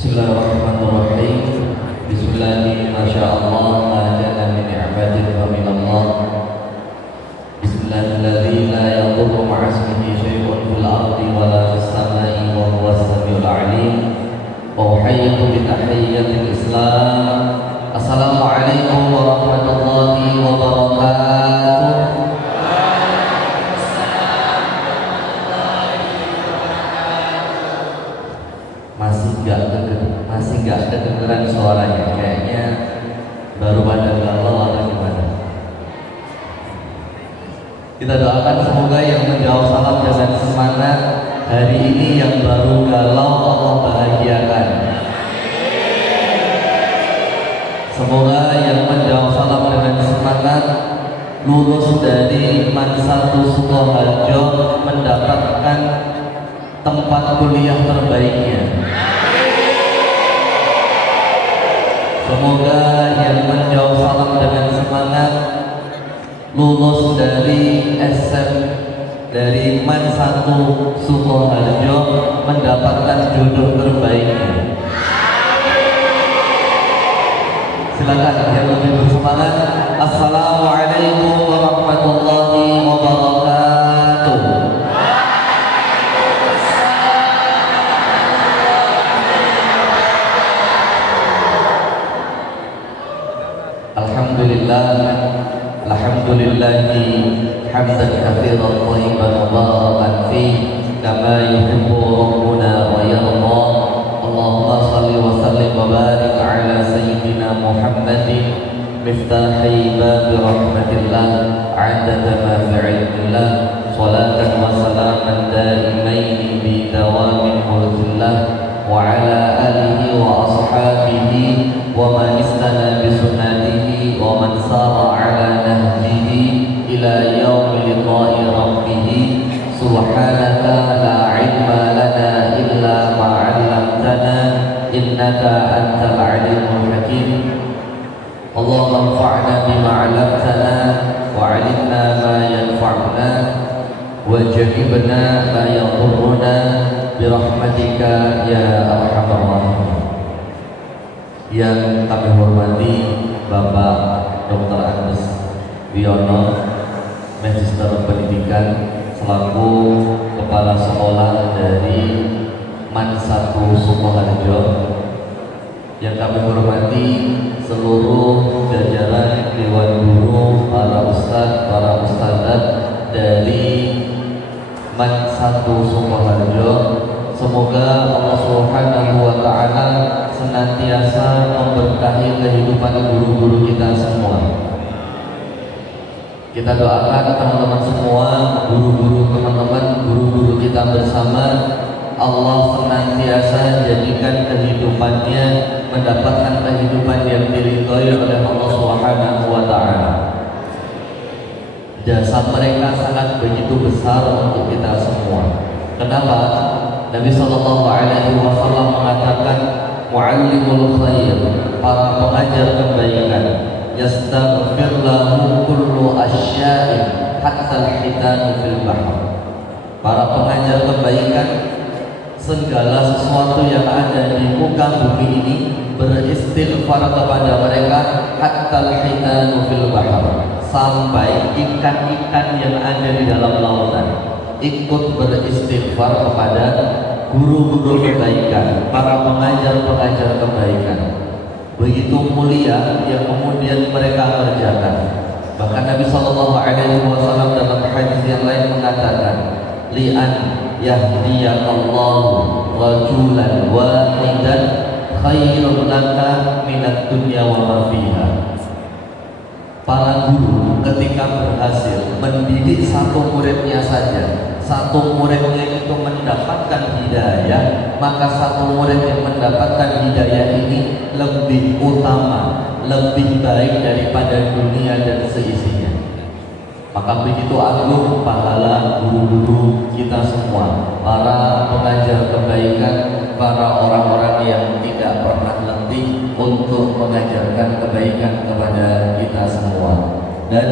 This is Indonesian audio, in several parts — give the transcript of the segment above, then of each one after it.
Bismillahirrahmanirrahim. Bismillahi masyaallah ma kana min ni'matin fa min Allah. Bismillahilladzi la yadurru ma'a ismihi syai'un fil ardi wa la fis samai wa huwas samiul 'alim. Wa uhayyikum bi tahiyyatil Islam. Assalamualaikum warahmatullahi wabarakatuh. Masih nggak kedengeran suaranya, kayaknya baru pada galau atau gimana. Kita doakan semoga yang menjawab salam dengan semangat hari ini yang baru galau Allah bahagiakan. Semoga yang menjawab salam dengan semangat lulus dari Man 1 Sukoharjo mendapatkan tempat kuliah terbaiknya. Semoga yang menjawab salam dengan semangat lulus dari dari Man 1 Sukoharjo mendapatkan jodoh terbaiknya. Silakan yang lebih bersemangat. Assalamualaikum warahmatullahi wabarakatuh. Alhamdulillahi hamdan katsiran thayyiban mubarakan fihi kama yuhibbu rabbuna wa yarda. Allahumma shalli wa sallim wa barik ala sayyidina Muhammadin miftahi bab rahmatillah 'adada ma fi 'ilmillah salatan wa salaman daimain bi dawamin mulkillah wa ala alihi wa ashabihi wa man istana bi sunnatihi wa man sara ala nahjihi ila yaumi liqa'i rabbih. Subhanaka la ilma lana illa ma 'allamtana innaka antal alimul hakim. Allahumma anfa'na bima 'allamtana wa 'allimna ma yanfa'una wa jannibna ma yadhurruna birahmatika ya arhamar rahimin. Yang kami hormati Bapak Dr. Andes Wiono, Magister Pendidikan selaku Kepala Sekolah dari Man 1 Sukoharjo. Yang kami hormati seluruh jajaran Dewan Guru, para ustadz, para ustadzat dari Man 1 Sukoharjo. Semoga Allah Subhanahu wa Ta'ala senantiasa memberkahi kehidupan guru-guru kita semua. Kita doakan teman-teman semua, guru-guru kita bersama, Allah senantiasa jadikan kehidupannya mendapatkan kehidupan yang diridhoi oleh Allah Subhanahu wa Ta'ala. Jasa mereka sangat begitu besar untuk kita semua. Kenapa? Nabi Sallallahu Alaihi Wasallam mengatakan, mu'allimul khair, para pengajar kebaikan, yastaghfir lahu kullu asya'in hatta al-hitanu fil bahr. Para pengajar kebaikan, segala sesuatu yang ada di muka bumi ini beristighfar kepada mereka hatta al-hitanu fil bahr, sampai ikan-ikan yang ada di dalam lautan ikut beristighfar kepada guru-guru kebaikan, para pengajar-pengajar kebaikan. Begitu mulia yang kemudian mereka kerjakan. Bahkan Nabi Sallallahu Alaihi Wasallam dalam hadis yang lain mengatakan, li'an yahdiyakallahu rajulan wahidan khairun laka minad dunya wa ma fiha. Para guru ketika berhasil mendidik satu muridnya saja, satu muridnya itu mendapatkan hidayah, maka satu murid yang mendapatkan hidayah ini lebih utama, lebih baik daripada dunia dan seisinya. Maka begitu agung pahala guru-guru kita semua, para pengajar kebaikan, para orang-orang yang tidak pernah letih untuk mengajarkan kebaikan kepada kita semua. Dan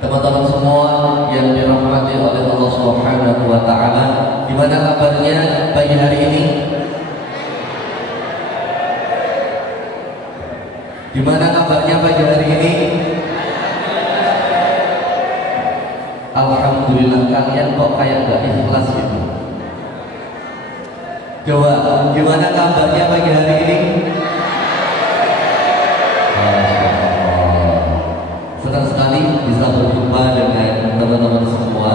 teman-teman semua yang dirahmati oleh Allah Subhanahu wa Ta'ala, gimana kabarnya pagi hari ini? Gimana kabarnya pagi hari ini? Alhamdulillah, kalian kok kayak gak ikhlas gitu. Coba, gimana kabarnya pagi hari ini? Senang sekali bisa berjumpa dengan teman-teman semua,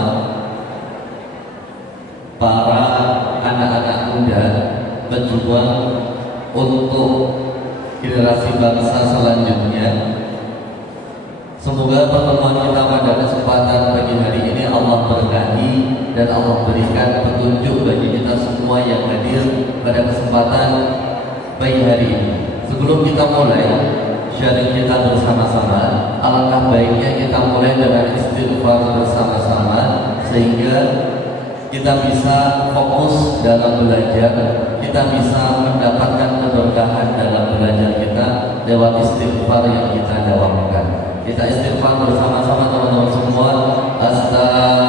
para anak-anak muda berjuang untuk generasi bangsa selanjutnya. Semoga pertemuan kita pada kesempatan pagi hari ini Allah berkahi dan Allah berikan petunjuk bagi kita semua yang hadir pada kesempatan pagi hari ini. Sebelum kita mulai sharing kita bersama-sama, alangkah baiknya kita mulai dengan istighfar bersama-sama sehingga kita bisa fokus dalam belajar, kita bisa mendapatkan keberkahan dalam belajar kita lewat istighfar yang kita dawamkan. Kita istighfar bersama-sama teman-teman semua. Astaghfirullah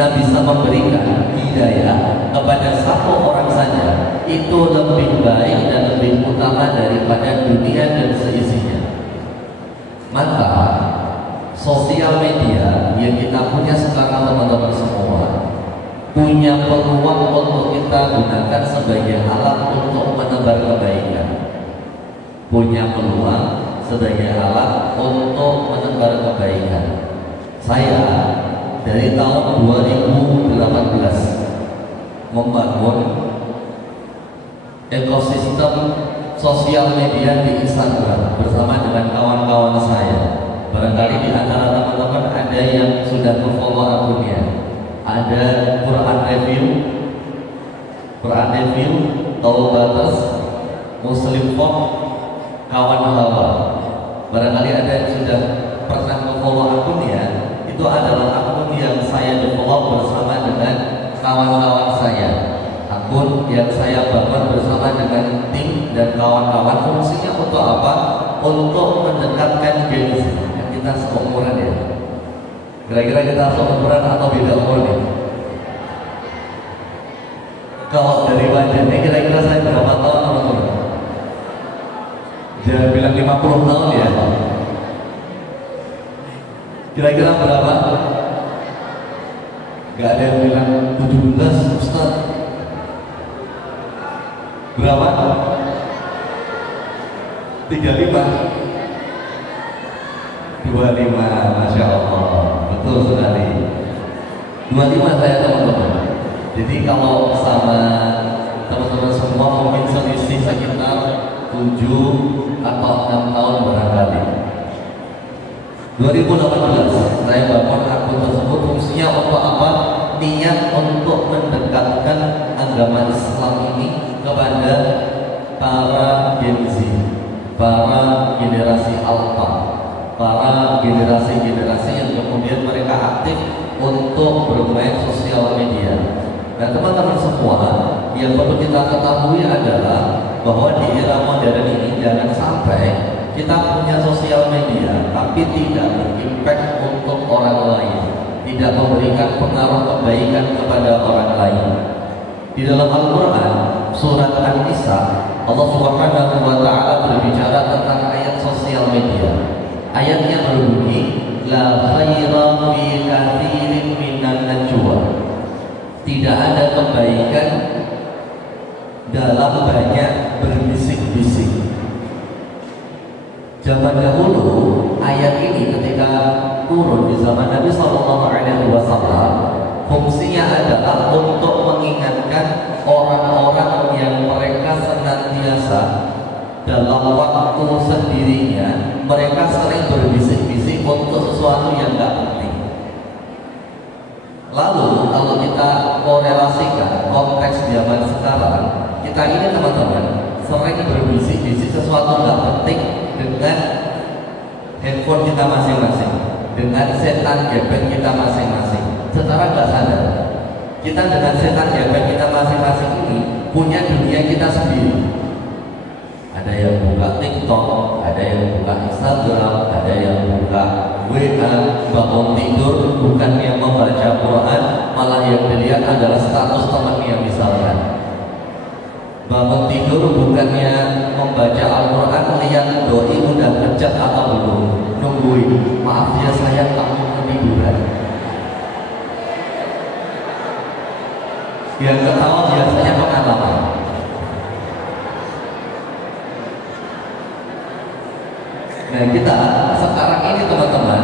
kita bisa memberikan hidayah kepada satu orang saja itu lebih baik dan lebih utama daripada dunia dan seisinya. Maka sosial media yang kita punya sekarang teman-teman semua punya peluang untuk kita gunakan sebagai alat untuk menebar kebaikan, punya peluang sebagai alat untuk menebar kebaikan. Saya dari tahun 2018 membangun ekosistem sosial media di Instagram bersama dengan kawan-kawan saya. Barangkali di antara teman-teman ada yang sudah follow akunnya. Ada Quran Review, Taubatas, Muslim Pop, Kawan Hawa. Barangkali ada yang sudah pernah follow akunnya. Itu adalah akun yang saya develop bersama dengan kawan-kawan saya. Akun yang saya bangun bersama dengan tim dan kawan-kawan. Fungsinya untuk apa? Untuk mendekatkan gengsi. Kita seumuran ya. Kira-kira kita seumuran atau beda umur nih? Kalau dari wajahnya kira-kira saya berapa tahun teman-teman? Jangan bilang 50 tahun ya. Kira-kira berapa? Gak ada yang bilang 17 Ustaz. Berapa? 35 25, Masya Allah, betul sekali. 25 saya teman-teman. Jadi kalau sama teman-teman semua mungkin selisih sekitar 7 atau 6 tahun barangkali. 2018 saya bangun akun tersebut, fungsinya untuk apa? Niat untuk mendekatkan agama Islam ini kepada para Gen Z, para generasi alpha, para generasi-generasi yang kemudian mereka aktif untuk bermain sosial media. Nah teman-teman semua, yang perlu kita ketahui adalah bahwa di era modern ini jangan sampai kita punya sosial media tapi tidak berimpact untuk orang lain, tidak memberikan pengaruh kebaikan kepada orang lain. Di dalam Al-Quran surat An-Nisa, Allah Subhanahu wa Ta'ala berbicara tentang ayat sosial media. Ayatnya berbunyi, la khaira fi katsirin minan najwa. Tidak ada kebaikan dalam banyak berbisik-bisik. Zaman dahulu ayat ini ketika turun di zaman Nabi Sallallahu Alaihi Wasallam, fungsinya adalah untuk mengingatkan orang-orang yang mereka senantiasa dalam waktu sendirinya mereka sering berbisik-bisik untuk sesuatu yang tidak penting. Lalu kalau kita korelasikan konteks zaman sekarang, kita ini teman-teman sering berbisik-bisik sesuatu tidak penting dengan handphone kita masing-masing, dengan setan gepeng kita masing-masing. Secara nggak sadar, kita dengan setan gepeng kita masing-masing ini punya dunia kita sendiri. Ada yang buka TikTok, ada yang buka Instagram, ada yang buka WA, bangun tidur bukannya membaca Quran, malah yang dilihat adalah status temannya misalkan. Bangun tidur bukannya membaca Al-Quran, lihat doi udah ngecat atau belum, nungguin, maaf ya saya kamu ketiduran. Yang ketawa biasanya pengalaman. Nah kita sekarang ini teman-teman,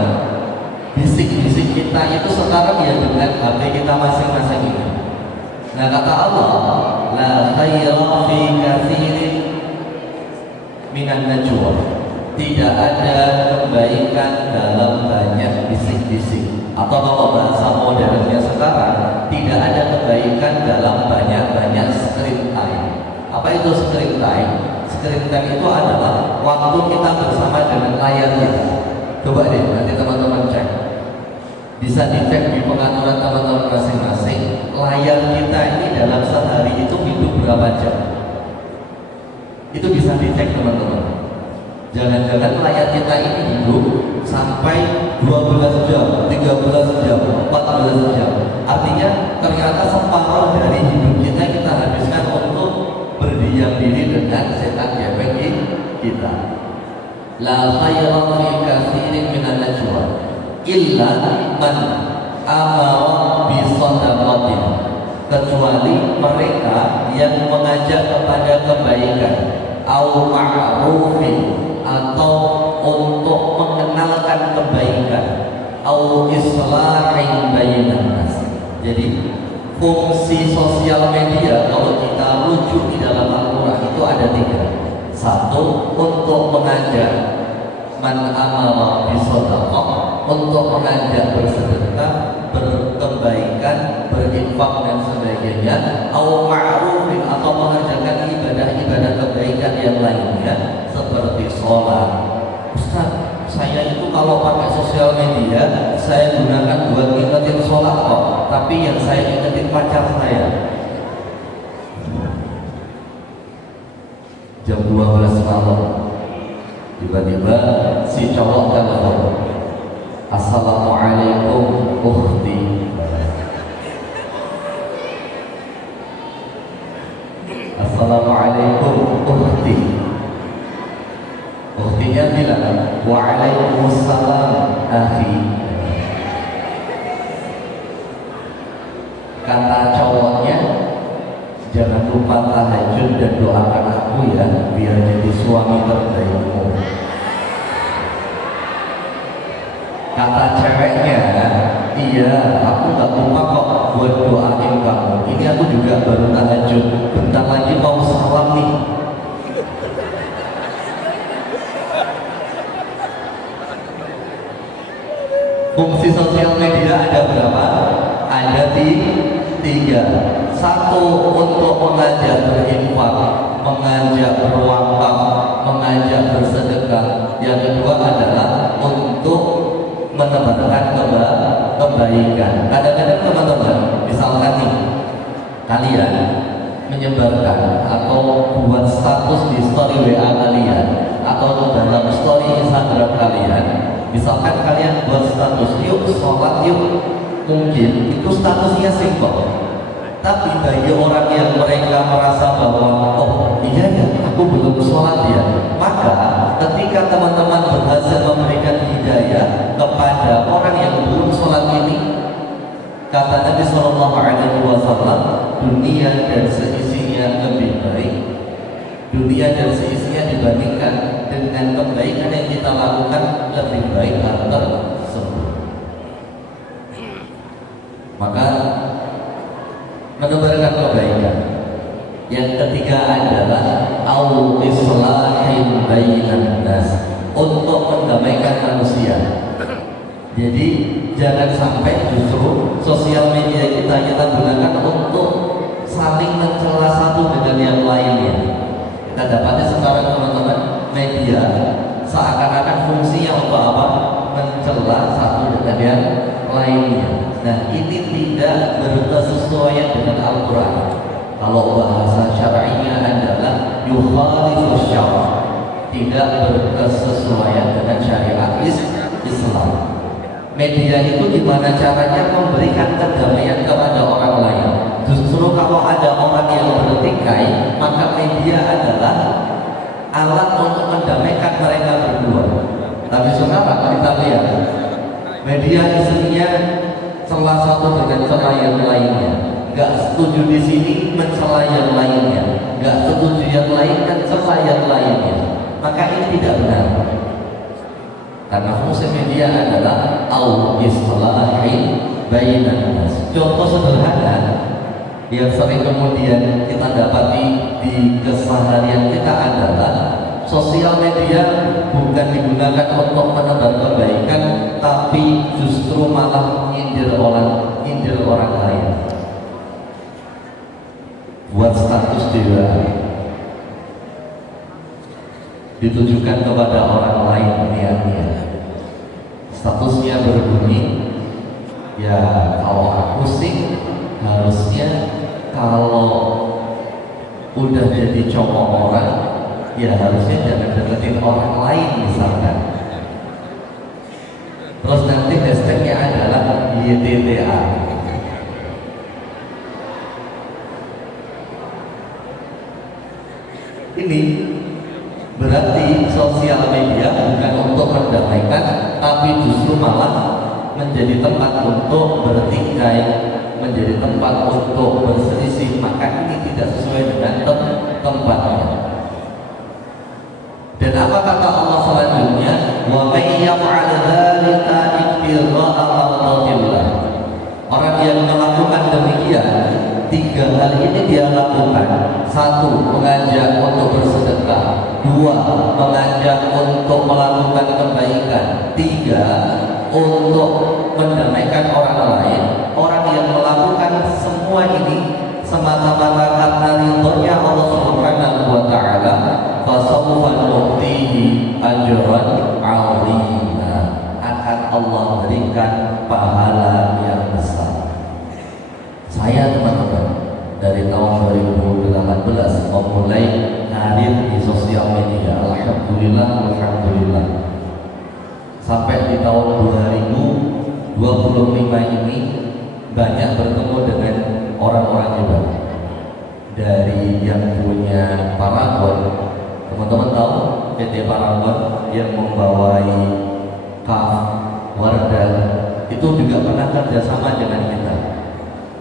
bisik-bisik kita itu sekarang ya dengan HP kita masing-masing ini. Nah kata Allah, la khaira fi katsirin minan najwa. Tidak ada kebaikan dalam banyak bisik-bisik. Atau kalau bahasa modernnya sekarang, tidak ada kebaikan dalam banyak-banyak screen time. Apa itu screen time? Screen time itu adalah waktu kita bersama dengan layar kita. Coba deh nanti teman-teman cek, bisa dicek di pengaturan teman-teman masing-masing. Layar kita ini dalam sehari itu hidup berapa jam? Itu bisa dicek teman-teman. Jangan-jangan layar kita ini hidup sampai 12 jam, 13 jam, 14 jam. Artinya ternyata separuh dari hidup kita habiskan untuk berdiam diri dengan setan gepeng kita. La khayra fi katsirin minan najwa illa man amara bi shadaqatin kecuali mereka yang mengajak kepada kebaikan, au ma'rufin, atau untuk mengenalkan kebaikan, au islahin bainan nas. Jadi fungsi sosial media kalau kita rujuk di dalam Al-Quran itu ada 3. 1, untuk mengajak man amara bisadaqah, untuk mengajak bersedekah, berkebaikan, berinfak dan sebagainya, au ma'rufin, atau mengerjakan ibadah-ibadah kebaikan yang lainnya seperti sholat. Ustaz, saya itu kalau pakai sosial media saya gunakan buat ingetin sholat kok, tapi yang saya ingetin pacar saya. Jam 12 malam tiba-tiba si cowok telepon, assalamualaikum ukhti. Assalamualaikum ukhti. Ukhtinya bilang waalaikumsalam akhi. Kata cowoknya, jangan lupa tahajud dan doakan aku ya biar jadi suami terbaikmu. Kata ceweknya, iya aku gak lupa kok buat doain kamu. Ini aku juga baru tahajud, bentar lagi mau salam nih. Fungsi sosial media ada berapa? Ada 3. 1, untuk mengajak berinfak, mengajak berwakaf, mengajak bersedekah. Yang kedua adalah untuk menebarkan kebaikan. Kadang-kadang teman-teman, misalkan nih, kalian menyebarkan atau buat status di story WA kalian atau dalam story Instagram kalian, misalkan kalian buat status yuk sholat yuk, mungkin itu statusnya simpel, tapi bagi orang yang mereka merasa bahwa oh iya ya aku belum sholat ya, maka ketika teman-teman berhasil memberikan hidayah kepada orang yang belum sholat ini, kata Nabi SAW, dunia dan seisinya lebih baik, dunia dan seisinya dibandingkan dengan kebaikan yang kita lakukan lebih baik hal tersebut. Maka menebarkan kebaikan. Yang ketiga adalah au islahin bainan nas, untuk mendamaikan manusia. Jadi jangan sampai justru sosial media kita gunakan untuk saling mencela satu dengan yang lainnya. Kita dapatnya sekarang teman-teman, media seakan-akan fungsinya untuk apa? Mencela satu dengan yang lainnya. Nah, ini tidak berkesesuaian dengan Al-Quran. Kalau bahasa syar'inya adalah yukhalifus syara', tidak berkesesuaian dengan syariat Islam. Media itu gimana caranya memberikan kedamaian kepada orang lain. Justru kalau ada orang yang bertikai, maka media adalah alat untuk mendamaikan mereka berdua. Tapi sekarang kita lihat, media isinya salah satu dengan celah yang lainnya, nggak setuju di sini mencela yang lainnya, nggak setuju yang lain dan celah yang lainnya. Maka ini tidak benar. Karena fungsi media adalah au islahin bainan nas. Contoh sederhana yang sering kemudian kita dapati di keseharian kita adalah sosial media bukan digunakan untuk menebar kebaikan, tapi justru malah nyindir orang lain. Buat status dia ditujukan kepada orang lain niatnya. Statusnya berbunyi, ya kalau aku sih harusnya kalau udah jadi cowok orang, ya harusnya jangan deketin orang lain misalkan. Terus nanti hashtagnya adalah YTTA. Ini berarti sosial media bukan untuk mendamaikan, tapi justru malah menjadi tempat untuk bertikai, menjadi tempat untuk berselisih, maka ini tidak sesuai dengan tempatnya. Dan apa kata Allah selanjutnya? Wa may yaf'al dzalika ibtigha'a mardatillah. Orang yang melakukan demikian, tiga hal ini dia lakukan. Satu, mengajak untuk bersedekah. Dua, mengajak untuk melakukan kebaikan. Tiga, untuk mendamaikan orang lain. Orang yang melakukan semua ini semata-mata karena ridhonya Allah Subhanahu wa taala, fasawfa nu'tihi ajran 'azima. Akan Allah berikan pahala yang besar. Saya teman-teman dari tahun 2018 memulai hadir di sosial media. Alhamdulillah, alhamdulillah. Sampai di tahun 2025 ini banyak bertemu dengan orang-orang juga. Dari yang punya Paragon, teman-teman tahu PT Paragon yang membawai KAF, Wardah, itu juga pernah kerjasama dengan kita.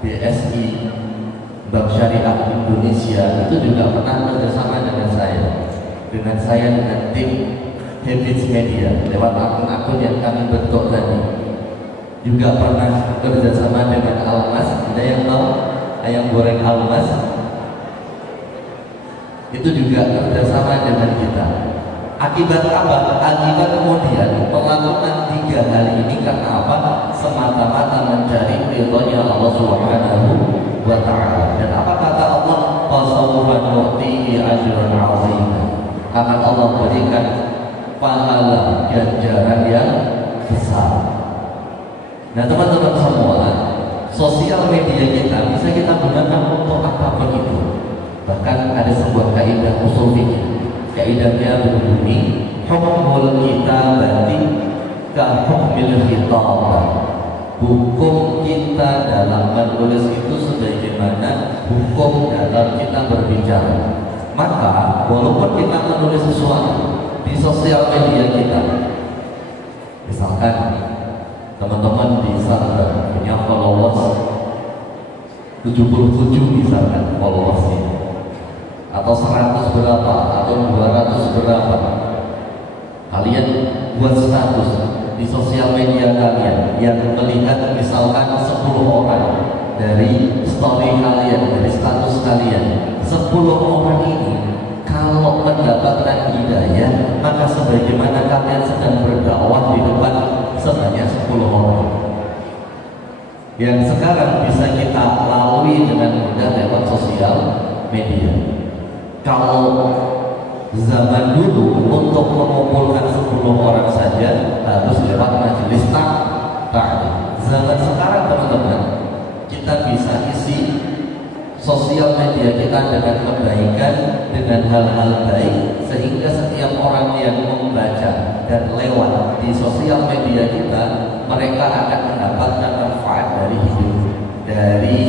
BSI, Bank Syariah Indonesia, itu juga pernah kerjasama dengan saya dengan tim Habits Media lewat akun-akun yang kami bentuk tadi. Juga pernah kerjasama dengan Almas. Ada yang tahu ayam goreng Almas? Itu juga kerjasama dengan kita. Akibat apa? Akibat kemudian melakukan tiga hal ini karena apa? Semata-mata mencari ridhonya Allah Subhanahu wa ta'ala. Dan apa kata Allah? Fasawfa nu'tihi ajran 'azima. Akan Allah berikan pahala ganjaran yang besar. Nah teman-teman semua, sosial media kita bisa kita gunakan untuk apapun itu. Bahkan ada sebuah kaidah usul fikih. Kaidahnya berbunyi, hukmul kitabati ka hukmil khitab. Hukum kita dalam menulis itu sebagaimana hukum dalam kita berbicara. Maka walaupun kita menulis sesuatu di sosial media kita, misalkan teman-teman di Instagram punya followers 77 misalkan followersnya, atau 100 berapa, atau 200 berapa, kalian buat status di sosial media kalian yang melihat misalkan 10 orang dari story kalian, dari status kalian, 10 orang ini kalau mendapatkan hidayah, maka sebagaimana kalian sedang berdakwah di depan sebanyak 10 orang yang sekarang bisa kita lalui dengan mudah lewat sosial media. Kalau zaman dulu untuk mengumpulkan 10 orang saja harus lewat majelis taklim. Zaman sekarang teman-teman, kita bisa isi sosial media kita dengan kebaikan, dengan hal-hal baik, sehingga setiap orang yang membaca dan lewat di sosial media kita, mereka akan mendapatkan manfaat dari hidup, dari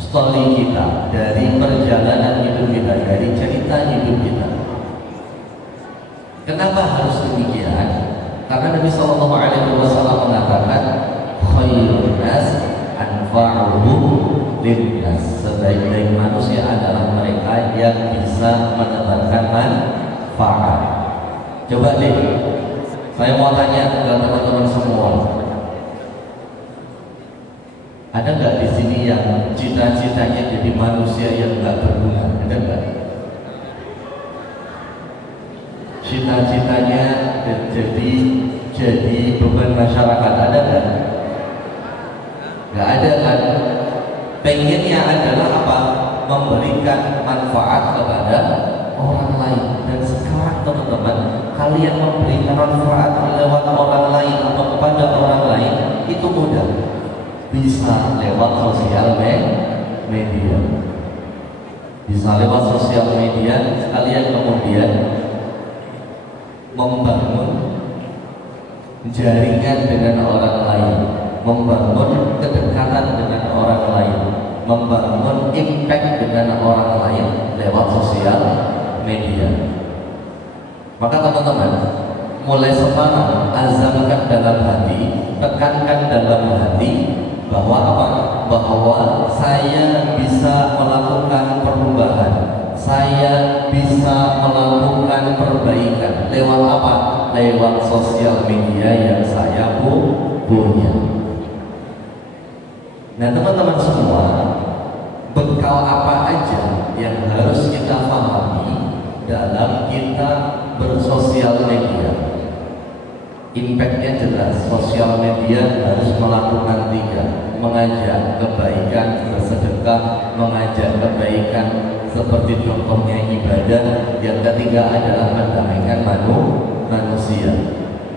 story kita, dari perjalanan hidup kita, dari cerita hidup kita. Kenapa harus demikian? Karena Nabi Shallallahu Alaihi Wasallam mengatakan, khairun nas anfa'uhum linnas. Sebaik-baik manusia adalah mereka yang bisa mendapatkan manfaat. Coba deh, saya mau tanya ke teman-teman semua, ada nggak di sini yang cita-citanya jadi manusia yang nggak berguna? Ada nggak? Cita-citanya jadi beban masyarakat, ada nggak? Nggak ada kan? Pengennya adalah apa? Memberikan manfaat kepada orang lain. Dan sekarang teman-teman, kalian memberikan manfaat lewat orang lain atau kepada orang lain itu mudah. Bisa lewat sosial media. Bisa lewat sosial media, kalian kemudian membangun jaringan dengan orang lain, membangun kedekatan dengan orang lain, membangun impact dengan orang lain lewat sosial media. Maka teman-teman, mulai sekarang azamkan dalam hati, tekankan dalam hati bahwa apa? bahwa saya bisa melakukan perubahan, saya bisa melakukan perbaikan. Lewat apa? Lewat sosial media yang saya punya. Nah teman-teman semua, bekal apa aja yang harus kita pahami dalam kita bersosial media? Impactnya jelas. Sosial media harus melakukan 3: mengajak kebaikan, bersedekah, mengajak kebaikan seperti contohnya ibadah. Yang ketiga adalah mendamaikan manusia.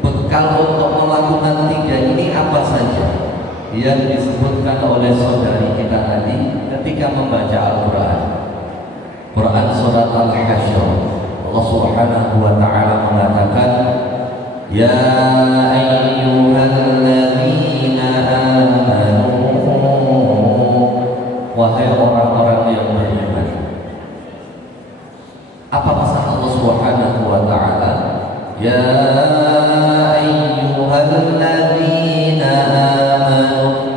Bekal untuk melakukan 3 ini apa saja yang disebutkan oleh saudari kita tadi ketika membaca Al-Quran. Quran surat Al-Hasyr, Allah Subhanahu wa ta'ala mengatakan, Ya ayyuhalladzina amanu, wahai orang-orang yang beriman. Apa pesan Allah Subhanahu wa ta'ala? Ya ayyuhalladzina amanu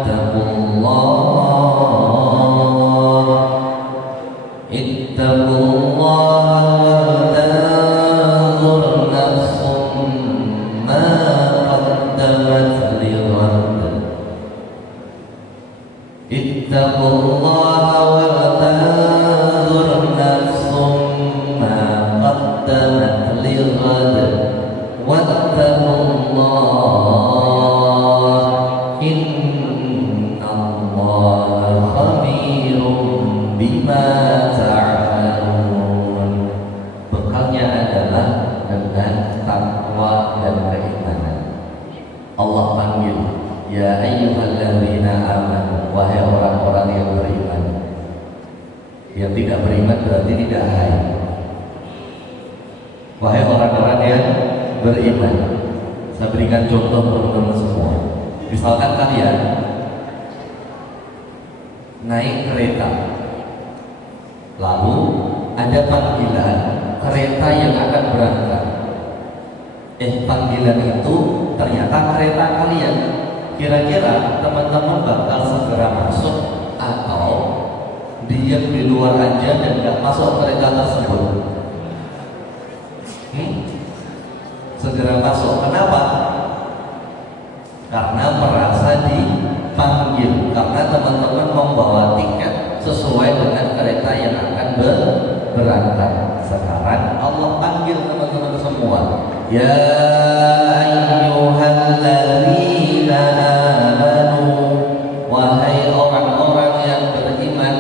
ittaqullaha tanzur nafsum ma qaddamat lighad. Ittaqullaha wal tanzur nafsum ma qaddamat lighad wattaqullaha innallaha khabirum bima ta'malun. Bekalnya adalah dengan takwa dan keimanan. Allah panggil, ya ayyuhalladzina amanu, wahai orang-orang yang beriman. Yang tidak beriman berarti tidak hai. Wahai orang-orang yang beriman. Saya berikan contoh teman-teman semua. Misalkan kalian naik kereta, lalu ada panggilan kereta yang akan berangkat. Panggilan itu ternyata kereta kalian. Kira-kira teman-teman bakal segera masuk atau diam di luar aja dan gak masuk kereta tersebut? Segera masuk. Kenapa? Karena merasa dipanggil. Karena teman-teman membawa tiket sesuai dengan kereta yang akan berangkat. Sekarang Allah panggil teman-teman semua. Ya ayyuhalladzina amanu, wahai orang-orang yang beriman.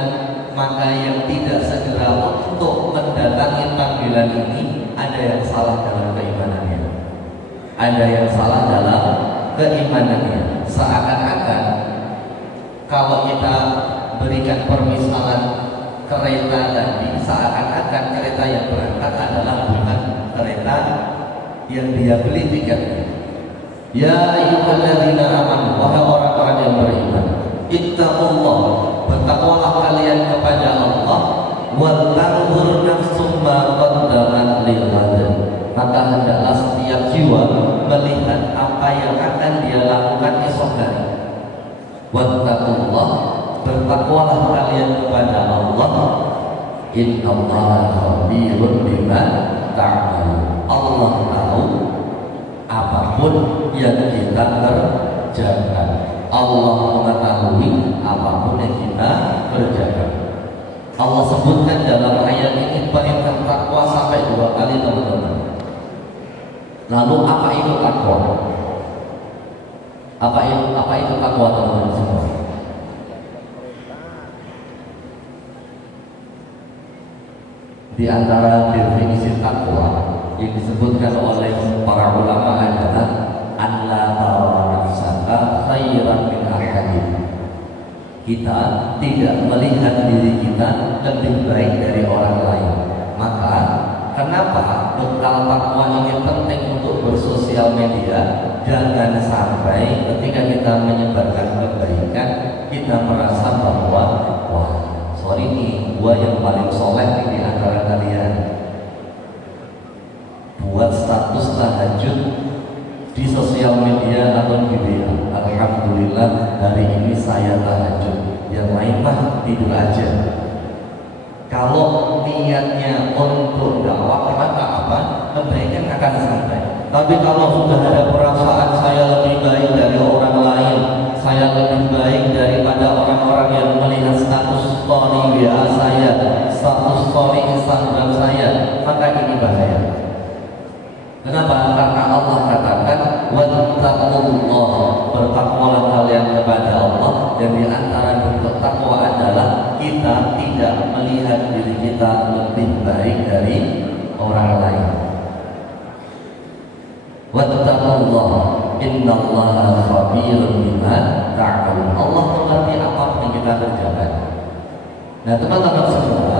Maka yang tidak segera untuk mendatangi panggilan ini, ada yang salah dalam keimanannya. Ada yang salah dalam keimanannya. Seakan-akan kalau kita berikan permisalan kereta tadi, seakan-akan kereta yang berangkat adalah bukan kereta yang dia beli tiketnya. Ya ayyuhalladzina amanu, wahai orang-orang yang beriman, ittaqullah, bertakwalah kalian kepada Allah, wal tanzur nafsum ma qaddamat lighad, maka hendaklah setiap jiwa melihat apa yang akan dia lakukan esok hari. Wattaqullah, bertakwalah kalian kepada Allah, innallaha khabirun bima ta'malun. Allah tahu apapun yang kita kerjakan. Allah mengetahui apapun yang kita kerjakan. Allah sebutkan dalam ayat ini perintah takwa sampai 2 kali, teman-teman. Lalu apa itu takwa? Apa itu takwa, teman-teman semua? Di antara definisi takwa yang disebutkan oleh para ulama adalah alla tara nafsaka khairan min ahadin. Kita tidak melihat diri kita lebih baik dari orang lain. Maka kenapa bekal takwa ini penting untuk bersosial media? Jangan sampai ketika kita menyebarkan kebaikan kita merasa bahwa wah, sorry nih, gua yang paling soleh di antara kalian. Buat status tahajud di sosial media atau di WA, alhamdulillah hari ini saya tahajud. Yang tidur aja. Kalau niatnya untuk dakwah, maka apa? Kebaikan akan sampai. Tapi kalau sudah ada perasaan saya lebih baik dari orang lain, saya lebih baik daripada orang-orang yang melihat status story WA saya, status story Instagram saya, maka ini bahaya. Kenapa? Karena Allah katakan wattaqullah, bertakwalah kalian kepada Allah, dan di antara bentuk takwa adalah kita tidak melihat diri kita lebih baik dari orang lain. Wattaqullah innallaha khabirun bima ta'malun. Allah mengerti apa yang kita kerjakan. Nah, teman-teman semua,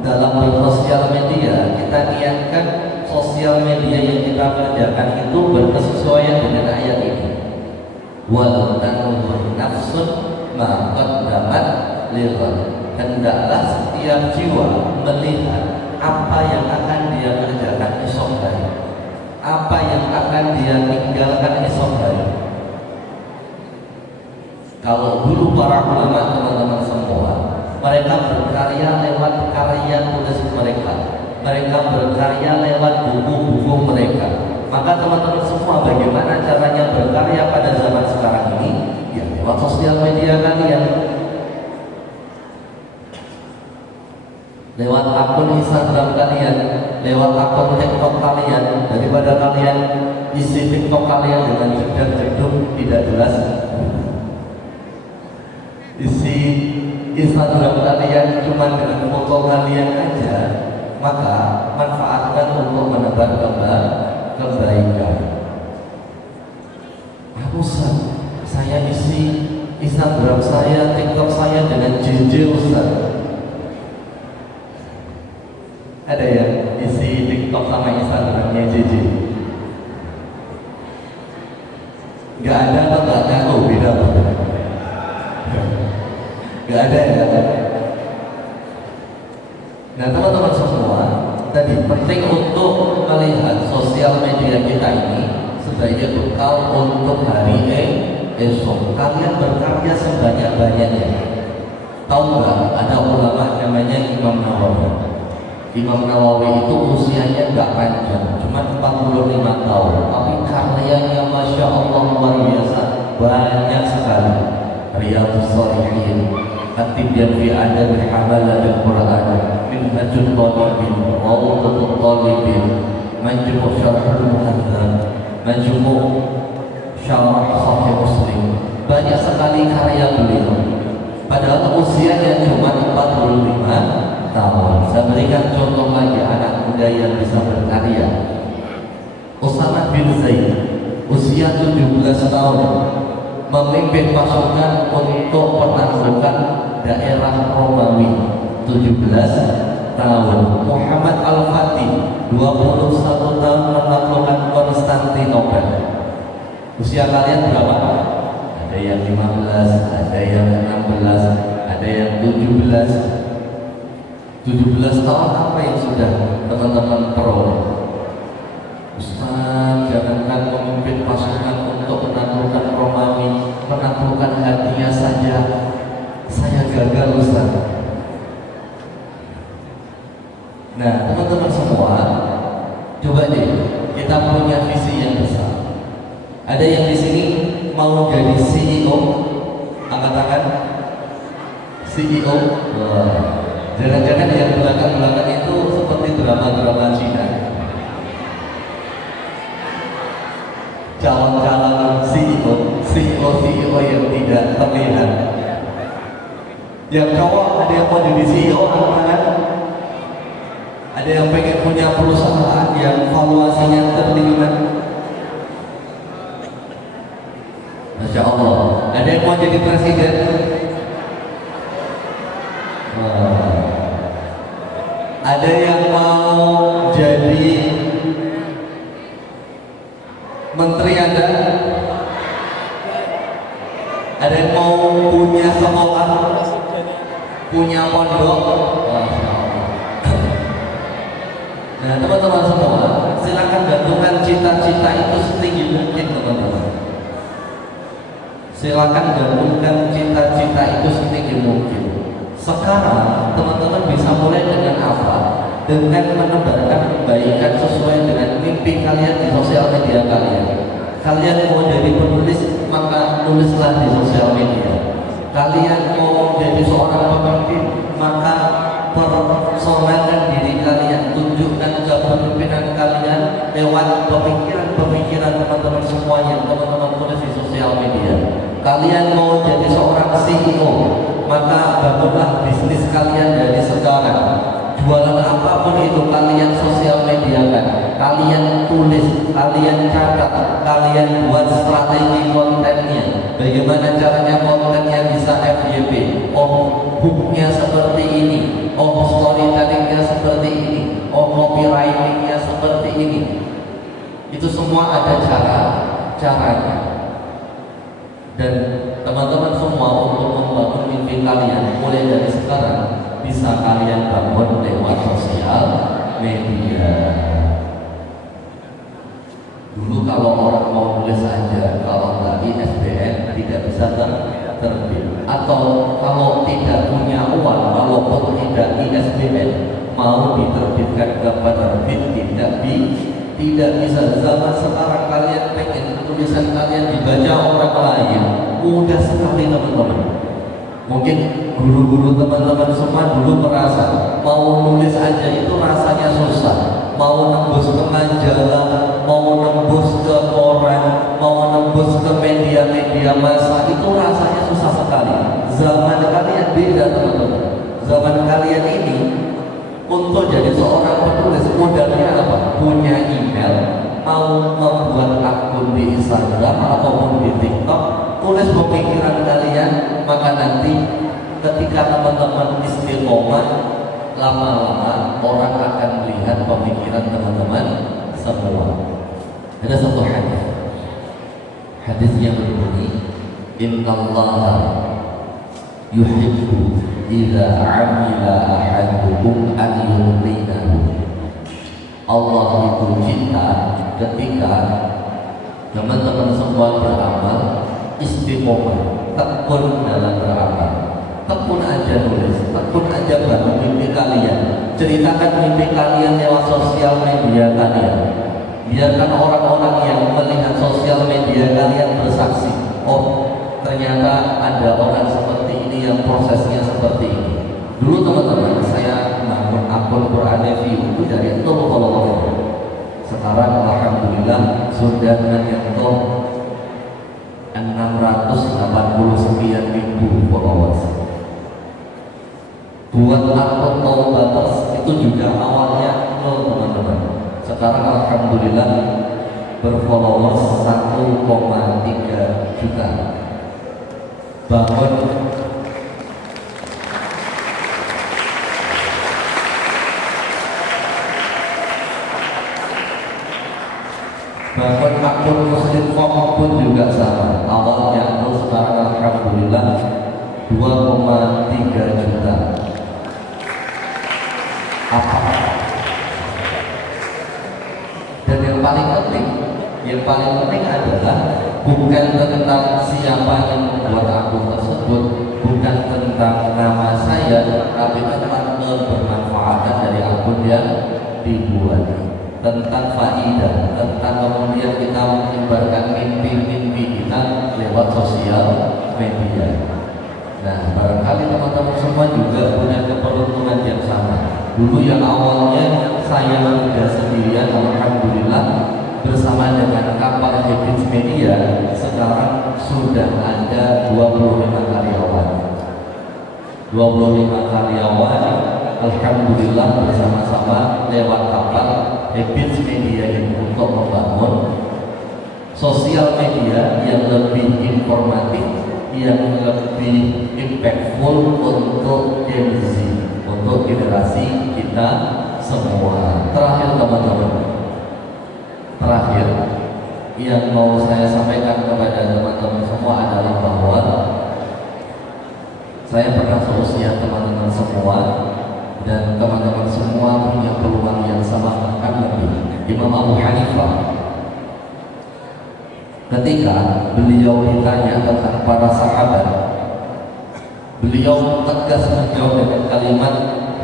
dalam bersosial media kita niatkan sosial media yang kita kerjakan itu berkesesuaian dengan ayat ini. Wal tanzur nafsun ma qaddamat lighad. Hendaklah setiap jiwa melihat apa yang akan dia kerjakan esok hari, apa yang akan dia tinggalkan esok hari. Kalau dulu para ulama, teman-teman semua, mereka berkarya lewat karya tulis mereka, mereka berkarya lewat buku-buku mereka. Maka teman-teman semua, bagaimana caranya berkarya pada zaman sekarang ini? Ya lewat sosial media kalian, lewat akun Instagram kalian, lewat akun TikTok kalian. Daripada kalian isi TikTok kalian dengan jeduk-jeduk tidak jelas, isi Instagram kalian cuma dengan foto kalian aja, maka manfaatkan untuk menebar kebaikan. Ustaz, saya isi Instagram saya, TikTok saya dengan JJ Ustaz. Ada yang isi TikTok sama Instagramnya JJ? Gak ada atau gak ngaku? Beda apa? Gak ada ya? Nah, teman-teman semua, tadi penting untuk melihat sosial media kita ini sebagai bekal untuk hari esok. Kalian berkarya sebanyak-banyaknya. Tahu nggak? Ada ulama namanya Imam Nawawi. Imam Nawawi itu usianya nggak panjang, cuma 45 tahun, tapi karyanya masya Allah luar biasa, banyak sekali. Riyadhus Shalihin, At-Tibyan fi Adab Hamalatul Quran, Minhajul Talibin, Rawdatul Talibin, Majmu' Syarhul Muhadzab, Majmu' Syarah Sahih Muslim. Banyak sekali karya beliau, padahal usianya cuma 45 tahun. Saya berikan contoh lagi anak muda yang bisa berkarya. Usamah bin Zaid, usia 17 tahun, memimpin pasukan untuk penaklukan daerah Romawi. 17 tahun. Muhammad Al-Fatih, 21 tahun, menaklukkan Konstantinopel. Usia kalian berapa? Ada yang 15, ada yang 16, ada yang 17. 17 tahun apa yang sudah teman-teman peroleh? Ustaz, jangankan memimpin pasukan untuk menaklukkan Romawi, menaklukkan hadiah saja saya gagal, Ustaz. Nah, teman-teman semua, coba deh kita punya visi yang besar. Ada yang di sini mau jadi CEO? Angkat tangan. CEO. Jangan-jangan yang belakang-belakang itu seperti drama-drama Cina. Calon-calon CEO yang tidak terlihat. Yang cowok ada yang mau jadi CEO, anak-anak. Ada yang pengen punya perusahaan yang valuasinya triliunan. Masya Allah. Ada yang mau jadi presiden. Ada yang mau jadi menteri, ada yang mau punya sekolah, punya pondok. Nah, teman-teman semua, silakan gantungkan cita-cita itu setinggi mungkin, teman-teman. Silakan gantungkan cita-cita itu setinggi mungkin. Sekarang teman-teman bisa mulai dengan apa? Dengan menebarkan kebaikan sesuai dengan mimpi kalian di sosial media kalian. Kalian mau jadi penulis, maka tulislah di sosial media. Kalian mau jadi seorang pemimpin, maka persoalkan diri kalian, tunjukkan kepemimpinan kalian lewat pemikiran-pemikiran teman-teman semua yang teman-teman tulis di sosial media. Kalian mau jadi seorang CEO, maka bangunlah bisnis kalian dari sekarang. Jualan apapun itu kalian sosial mediakan, kalian tulis, kalian catat, kalian buat strategi kontennya. Bagaimana caranya kontennya bisa FYP? Oh, hooknya seperti ini. Oh, storytellingnya seperti ini. Oh, copywritingnya seperti ini. Itu semua ada caranya. Dan teman-teman semua untuk membangun mimpi kalian mulai dari sekarang bisa kalian bangun lewat sosial media. Dulu kalau orang mau nulis saja, kalau nggak ISBN tidak bisa terbit. Atau kalau tidak punya uang, walaupun tidak ISBN, mau diterbitkan ke penerbit tidak bisa. Zaman sekarang kalian pengen tulisan kalian dibaca orang lain, mudah sekali teman-teman. Mungkin guru-guru teman-teman semua dulu merasa mau nulis aja itu rasanya susah. Mau nembus ke majalah, mau nembus ke koran, mau nembus ke media-media massa, itu rasanya susah sekali. Zaman kalian beda teman-teman. Zaman kalian ini untuk jadi seorang penulis modalnya apa? Punya email, mau membuat akun di Instagram ataupun di TikTok, tulis pemikiran kalian, maka nanti ketika teman-teman istiqomah, lama-lama orang akan melihat pemikiran teman-teman semua. Ada satu hadis yang berbunyi, Innallaha yuhibbu idza 'amila ahadukum an yutqinahu. Allah itu cinta ketika teman-teman semua beramal istiqomah, tekun dalam beramal. Tekun aja nulis, tekun aja bangun mimpi kalian, ceritakan mimpi kalian lewat sosial media kalian. Biarkan orang-orang yang melihat sosial media kalian bersaksi, oh ternyata ada orang seperti ini yang prosesnya seperti ini. Dulu teman-teman, saya bangun akun Quran Review itu dari 0 follower. Sekarang alhamdulillah sudah menyentuh 680 sekian ribu followers. Buat akun Taubaters itu juga awalnya 0 teman-teman. Sekarang alhamdulillah berfollowers 1,3 juta. Bangun akun Muslim Form pun juga sama. Awalnya 0, sekarang alhamdulillah 2,3 juta. Apa? Dan yang paling penting adalah bukan tentang siapa yang membuat akun tersebut, bukan tentang nama saya, tapi tentang kebermanfaatan dari akun yang dibuat, tentang faidah, tentang kemudian kita menyebarkan mimpi-mimpi kita lewat sosial media. Nah, barangkali teman-teman semua juga punya keperluan yang sama. Dulu yang awalnya saya bekerja sendirian, alhamdulillah bersama dengan kapal Habits Media, sekarang sudah ada 25 karyawan. 25 karyawan, alhamdulillah bersama-sama lewat kapal Habits Media ini untuk membangun sosial media yang lebih informatif, yang lebih impactful untuk Gen Z, untuk generasi kita semua. Terakhir teman-teman, yang mau saya sampaikan kepada teman-teman semua adalah bahwa saya pernah seusia teman-teman semua, dan teman-teman semua punya peluang yang sama bahkan lebih. Imam Abu Hanifah, ketika beliau ditanya tentang para sahabat, Beliau tegas menjawab dengan kalimat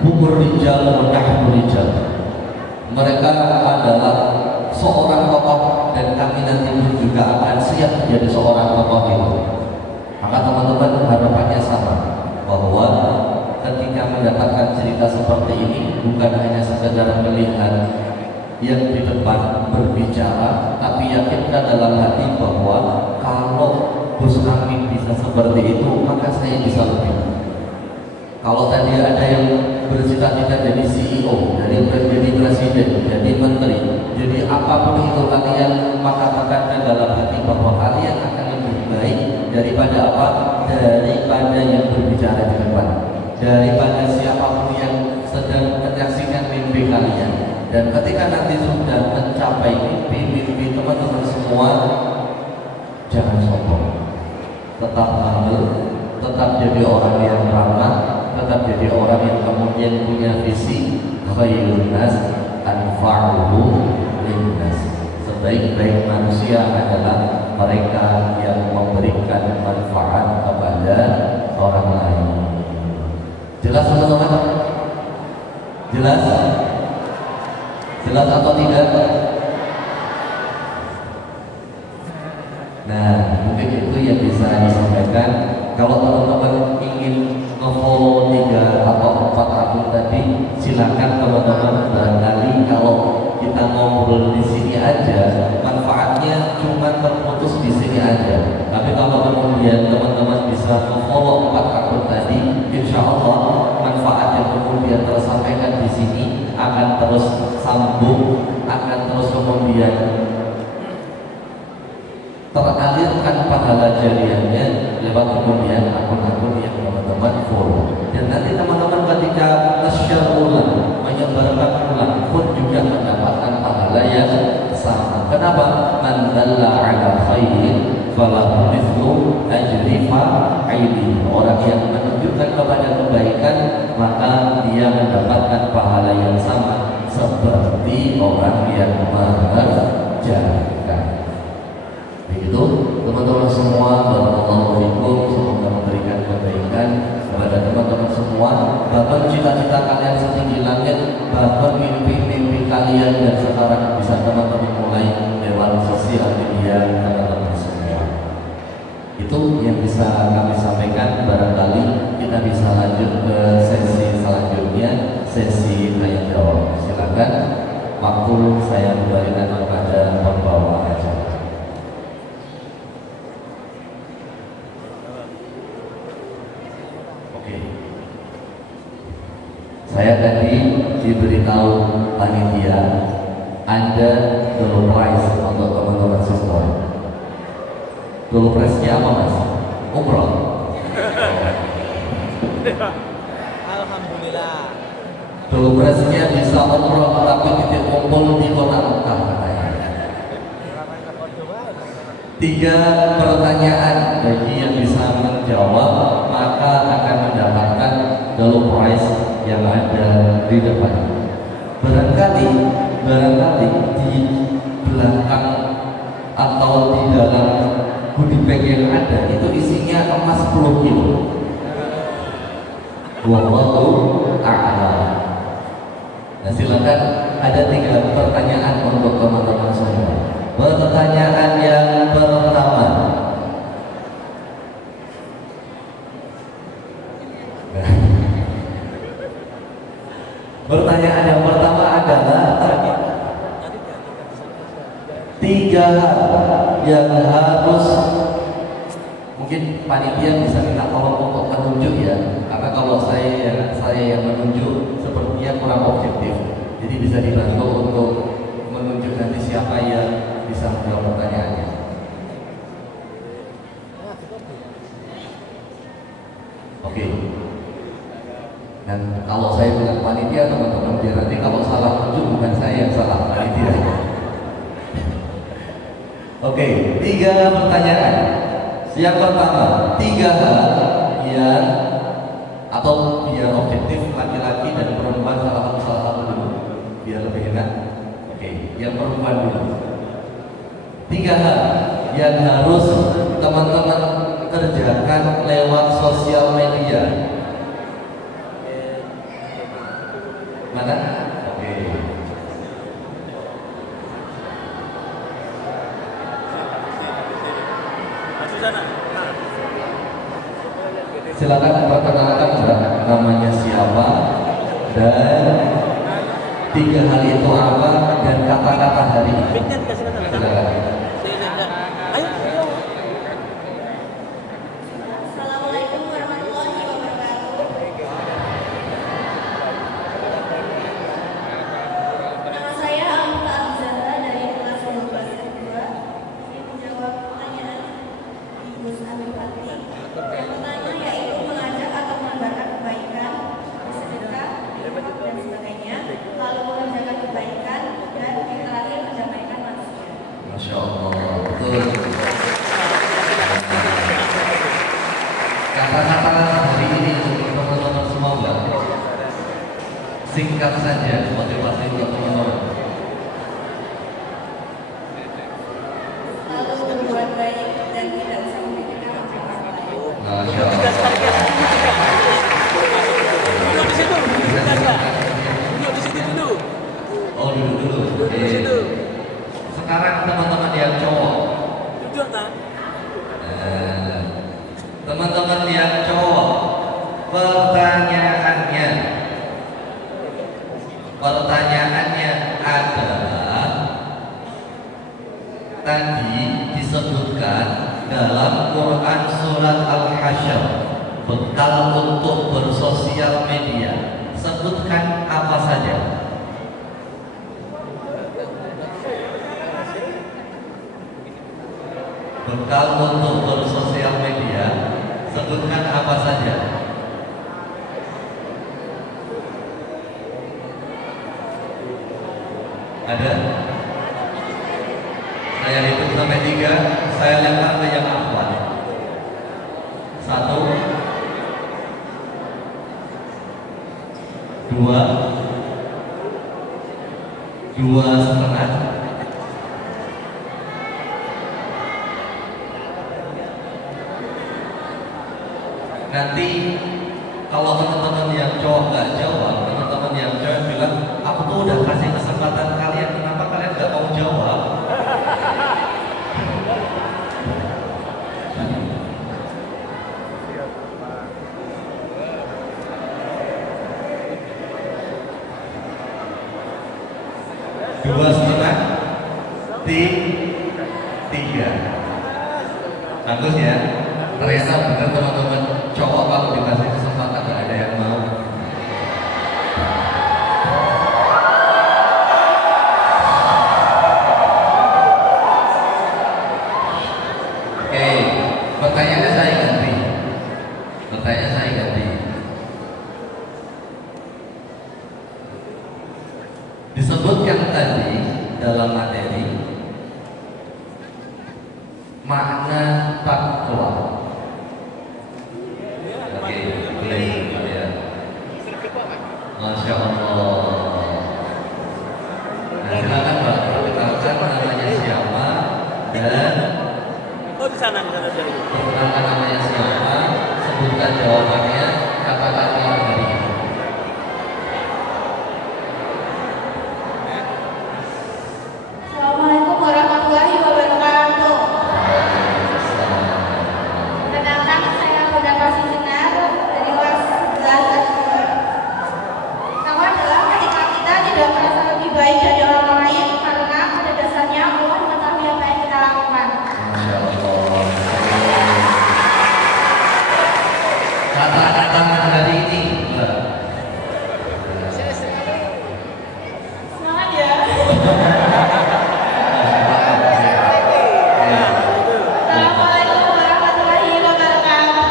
humur rijal wa nahnu rijal. Mereka adalah seorang tokoh dan kami nanti pun juga akan siap menjadi seorang tokoh itu. Maka teman-teman harapannya sama, bahwa ketika mendapatkan cerita seperti ini bukan hanya sekedar melihat yang di depan berbicara, tapi yakinkan dalam hati bahwa kalau Gus Amin bisa seperti itu, maka saya bisa lebih. Kalau tadi ada yang bercita-cita jadi CEO, jadi presiden, jadi menteri, jadi apapun itu kalian, maka tekankan dalam hati bahwa kalian akan lebih baik daripada apa? Daripada yang berbicara di depan, daripada siapapun yang sedang menyaksikan mimpi kalian. Dan ketika nanti sudah mencapai mimpi teman-teman semua, jangan sombong, tetap humble, tetap jadi orang yang ramah, tetap jadi orang yang kemudian punya visi khairun nas anfa'uhum linnas. Sebaik-baik manusia adalah mereka yang memberikan manfaat kepada orang lain. Jelas teman-teman? Jelas? Jelas atau tidak? Nah, mungkin itu yang bisa disampaikan. Kalau teman-teman ingin nge-follow 3 atau 4 akun tadi, silakan teman-teman. Barangkali kalau kita ngobrol di sini aja, manfaatnya cuma terputus di sini aja. Tapi kalau kemudian teman-teman bisa nge-follow 4 akun tadi, insya Allah manfaat yang kemudian tersampaikan di sini akan terus sambung, akan terus kemudian teralirkan pahala jariahnya lewat kemudian akun-akun yang teman-teman follow. Dan nanti teman-teman ketika nge-share ulang, menyebarkan ulang pun juga mendapatkan pahala yang sama. Kenapa? Man dalla ala khairin falahu mithlu ajri fa'ili. Orang yang menunjukkan kepada kebaikan, maka dia mendapatkan pahala yang sama seperti orang yang mengerjakan. Begitu teman-teman semua, barakallahu fikum, semoga memberikan kebaikan kepada teman-teman semua. Bahkan cita-cita kalian setinggi langit, bahkan mimpi-mimpi kalian dan sekarang bisa teman-teman mulai lewat sosial media teman-teman semua. Itu yang bisa kami sampaikan. Barangkali kita bisa lanjut ke sesi selanjutnya, sesi tanya jawab. Silakan, waktu saya kembalikan kepada pembawa acara. Saya tadi diberitahu panitia ada door prize untuk teman-teman siswa. Door prize-nya apa mas? Umroh. Alhamdulillah. Door prize-nya bisa umroh tapi titik kumpul di kota Mekah katanya. 3 pertanyaan bagi yang bisa menjawab, maka akan mendapatkan door prize yang ada di depan. Barangkali di belakang atau di dalam goodie bag yang ada itu isinya emas 10 kilo. Wallahu a'lam. Nah, silakan, ada 3 pertanyaan untuk teman-teman semua. Pertanyaan yang pertama, pertanyaan yang pertama adalah 3 hal yang harus, mungkin panitia bisa minta tolong untuk menunjuk ya, karena kalau saya yang menunjuk sepertinya kurang objektif, jadi bisa dibantu untuk menunjuk nanti siapa yang bisa menjawab pertanyaannya. Oke. Dan kalau saya bilang panitia, teman-teman biar nanti kalau salah tunjuk bukan saya yang salah, panitia. Oke, 3 pertanyaan. Yang pertama, 3 hal yang atau biar objektif, laki-laki dan perempuan salah satu dulu, biar lebih enak. Oke, yang perempuan dulu. 3 hal yang harus teman-teman mengerjakan lewat sosial media? Mana? Oke. Silakan perkenalkan namanya siapa dan 3 hal itu apa dan kata-kata hari ini. Silakan. Assalamualaikum warahmatullahi wabarakatuh. Nama saya Alfa Abzara dari kelas 12 2. Saya menjawab pertanyaan Ibu Amin Fatih. Yang pertama yaitu mengajak atau mengabarkan kebaikan, bersedekah, dan sebagainya. Lalu mengerjakan kebaikan dan yang terakhir mendamaikan manusia. Masya Allah, betul. Kata-kata hari ini untuk teman-teman semua, Mbak. Singkat saja, motivasi untuk teman-teman. Lalu berbuat baik dan tidak bisa memikirkan orang lain. Masya Allah. Oh, duduk dulu. Sekarang teman-teman yang cowok. Teman-teman yang cowok, pertanyaannya adalah tadi disebutkan dalam Quran surat Al-Hasyr, bekal untuk bersosial media. Sebutkan apa saja. Bekal untuk bersosial media, sebutkan apa saja. Ada? Saya hitung sampai 3, saya lempar ke yang akhwat. 1, 2, 2,5. Nanti kalau teman-teman yang cowok nggak jawab, teman-teman yang cewek bilang, aku tuh udah kasih kesempatan kalian, kenapa kalian nggak mau jawab? Dua setengah, 3. Bagus ya. Ternyata benar teman-teman, cowok kalau dikasih kesempatan gak ada yang mau. Oke, pertanyaannya saya ganti. Disebutkan tadi dalam materi makna takwa. Oke, boleh ya. Masya Allah. Nah, silakan Pak, perkenalkan namanya siapa dan perkenalkan namanya siapa, sebutkan jawabannya, kata-kata hari ini. Assalamualaikum warahmatullahi wabarakatuh. Perkenalkan saya Huda Kasih Sinar dari kelas 11. Takwa adalah ketika kita tidak merasa lebih baik dari orang lain karena pada dasarnya Allah mengetahui apa yang kita lakukan. Masya Allah. Kata-kata hari ini, Mbak. Semangat ya. Assalamualaikum warahmatullahi wabarakatuh.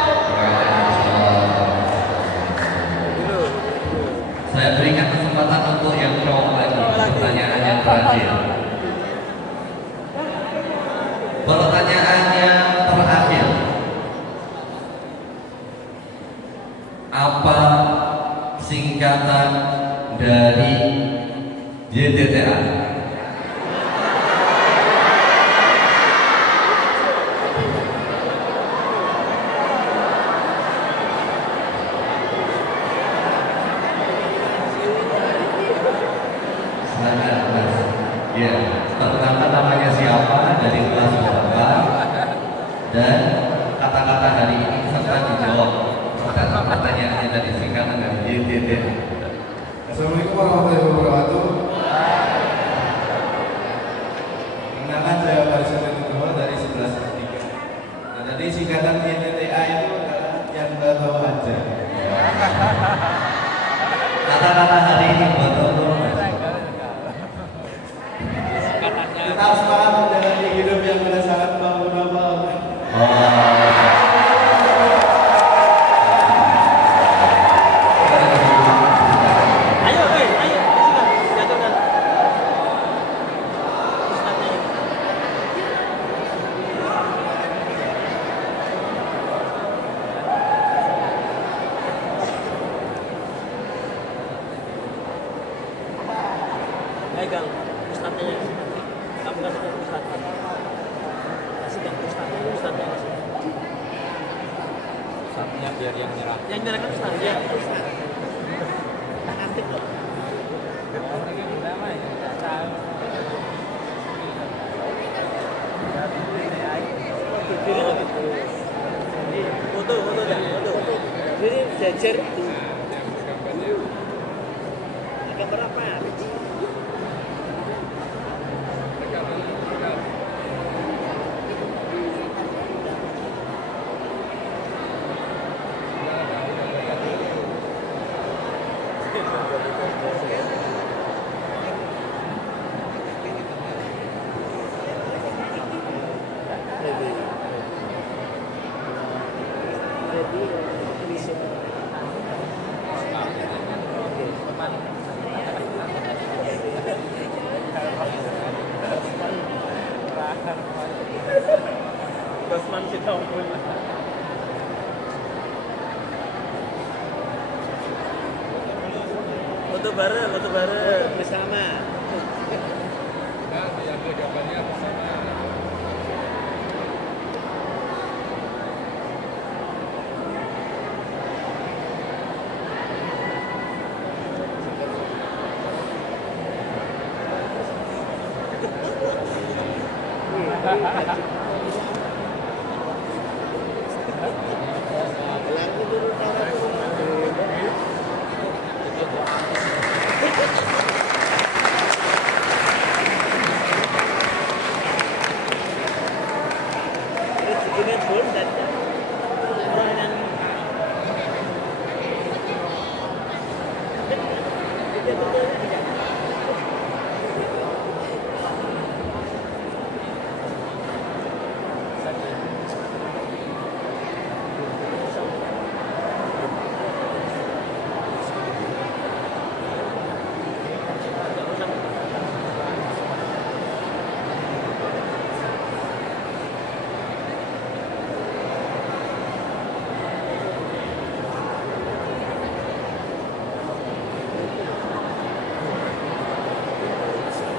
Saya berikan kesempatan untuk yang cowok lagi. Pertanyaan yang terakhir. Pertanyaannya terakhir. Apa singkatan dari YTTA? kata-kata hari ini serta dijawab pertanyaannya tadi singkat enggak? Iya. Assalamualaikum warahmatullahi wabarakatuh. Kenalkan saya Farisal Kedua dari 11 ketiga. Nah, tadi singkatan YTTA itu adalah yang nggak tahu aja. Kata-kata hari ini buat teman-teman. Tetap semangat menjalani hidup yang sudah sangat bangun. Pegang ustadznya kamu kasih ke ustadznya, kasih ke ustadznya ustadznya biar yang nyerah kan ustadznya tak aktif loh. Foto ini jajar itu gambar apa? Basman kita pun foto bareng bersama. Diambil gambarnya bersama.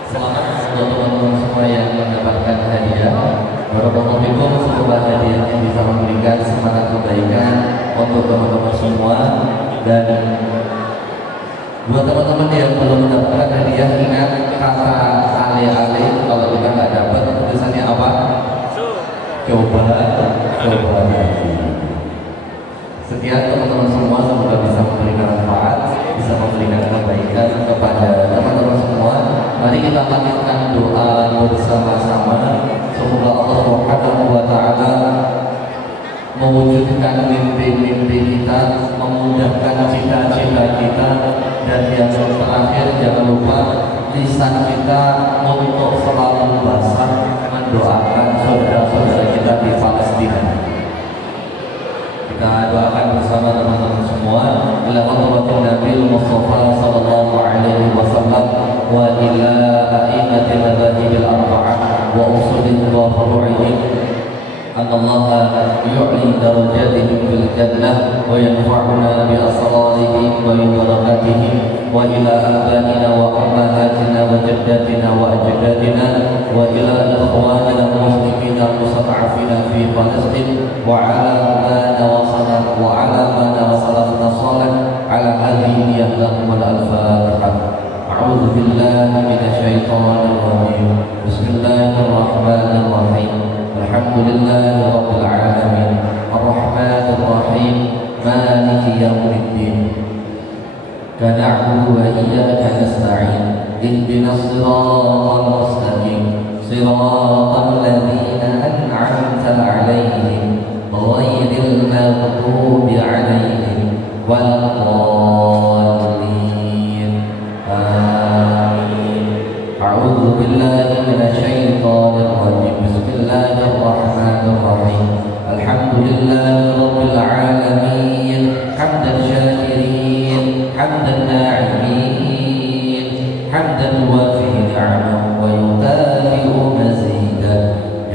Selamat untuk teman-teman semua yang mendapatkan hadiah. Barakallahu fikum, semoga hadiahnya bisa memberikan semangat kebaikan untuk teman-teman semua. Dan buat teman-teman yang belum mendapatkan hadiah, ingat kata ale-ale. Kalau kita nggak dapat, tulisannya apa? Coba lagi. Sekian teman-teman semua, semoga bisa memberikan manfaat, bisa memberikan kebaikan kepada teman-teman semua. Mari kita lanjutkan doa bersama-sama. Semoga Allah Subhanahu wa taala mewujudkan mimpi-mimpi kita, memudahkan cita-cita kita, dan yang terakhir jangan lupa lisan kita untuk selalu basah mendoakan saudara-saudara kita di Palestina. Kita doakan bersama teman-teman semua. Ila hadratin Nabi Mustafa sallallahu alaihi wasallam wa ila a'immati madhahibil arba'ah wa usulihim wa furu'ihim أن الله يعلي درجاتهم في الجنة وينفعنا بأسرارهم وببركاتهم وإلى آبائنا وأمهاتنا وجداتنا وأجدادنا وإلى إخواننا المسلمين المستضعفين في فلسطين وعلى ما وصلنا صالح على هذه لهم الفاتحة. أعوذ بالله من الشيطان الرجيم. بسم الله الرحمن الرحيم. الحمد لله رب العالمين وإياك نستعين اهدنا الصراط المستقيم صراط الذين أنعمت عليهم غير المغضوب عليهم ولا الضالين آمين. أعوذ بالله من الشيطان الرجيم. بسم الله الرحمن الرحيم. الحمد لله رب العالمين حمدا شاكرين حمدا ناعمين حمدا يوافي نعمه ويكافئ مزيدا.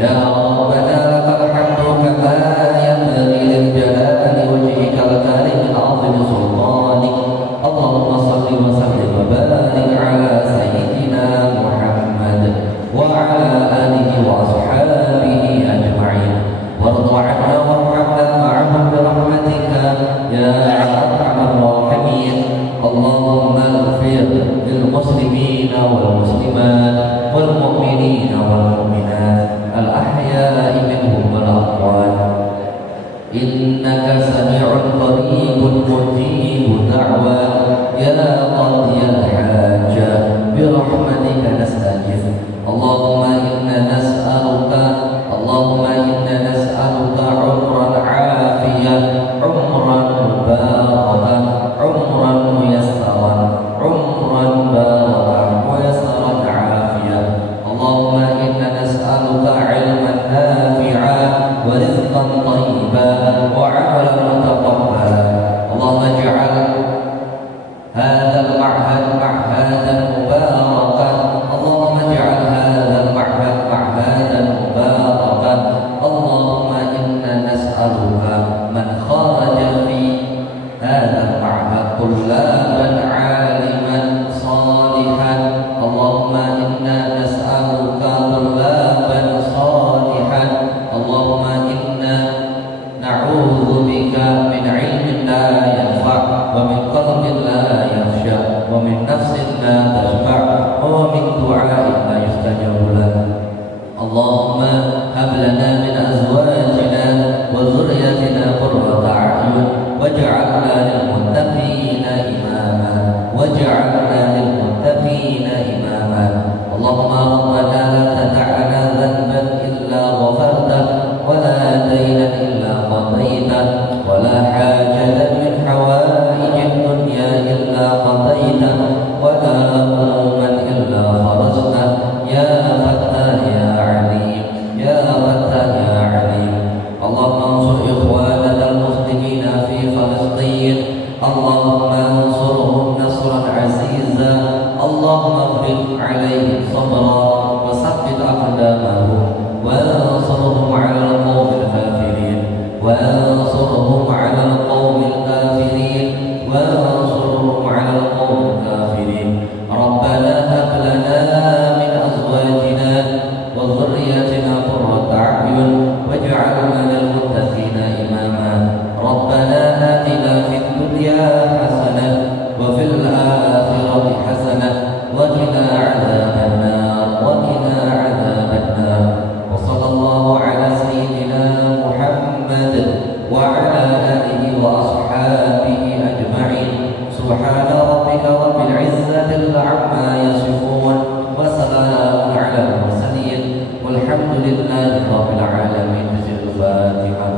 يا ربنا لك الحمد كما ينبغي لجلال وجهك الكريم العظيم سلطانك. اللهم صل وسلم وبارك على سيدنا محمد وعلى آله وأصحابه أجمعين وارض عنا وارحمنا معهم برحمتك يا أرحم الراحمين. اللهم اغفر للمسلمين والمسلمات والمؤمنين والمؤمنات الأحياء منهم والأموات إنك سميع قريب مجيب دعوى يا قاضي الحاجة برحمتك نستجيب. اللهم إنا نسألك عمرا عافية عمرا مباركا عمرا ميسرا عمرا باركا ميسرا عافية. اللهم إنا نسألك علما نافعا ورزقا طيبا وعملا متقبلا. اللهم اجعل هذا المعهد معهدا مباركا. اللهم اجعل هذا المعهد معهدا مباركا. اللهم إنا نسألك من خرج في هذا المعهد طلابا عالما صالحا. اللهم إنا نسألك طلابا صالحا. اللهم إنا نعوذ بك من علم لا ينفع ومن قلب لا يخشع ومن نفس لا تشبع ومن دعاء لا يستجاب له. اللهم هب لنا من أزواجنا وذريتنا قرة أعين واجعلنا للمتقين إماما واجعلنا للمتقين إماما. اللهم ربنا لا تدع لنا ذنبا إلا غفرته ولا دينا إلا قضيته ولا حاجة من حوائج الدنيا إلا قضيته ولا هموما إلا فرجته يا فتاح يا عليم يا فتاح يا عليم. اللهم انصر إخواننا المسلمين في فلسطين. اللهم انصرهم نصرا عزيزا. اللهم اغفر عليهم صبرا وثبت أقدامهم وانصرهم على القوم الكافرين وانصرهم على القوم الكافرين وانصرهم على القوم الكافرين. ربنا هب لنا من أزواجنا وذريتنا قرة أعين واجعلنا للمتقين إماما. ربنا آتنا في الدنيا حسنة وفي الآخرة حسنة وقنا عذاب النار وقنا عذاب النار. وصلى الله على سيدنا محمد وعلى آله وأصحابه أجمعين. سبحان ربك رب العزة عما يصفون وسلام على المرسلين والحمد لله رب العالمين. الفاتحة.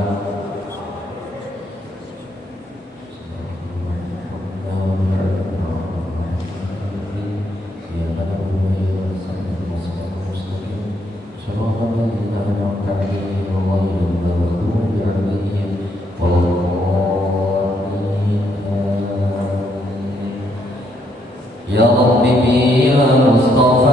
Ya Rabbi bila Mustafa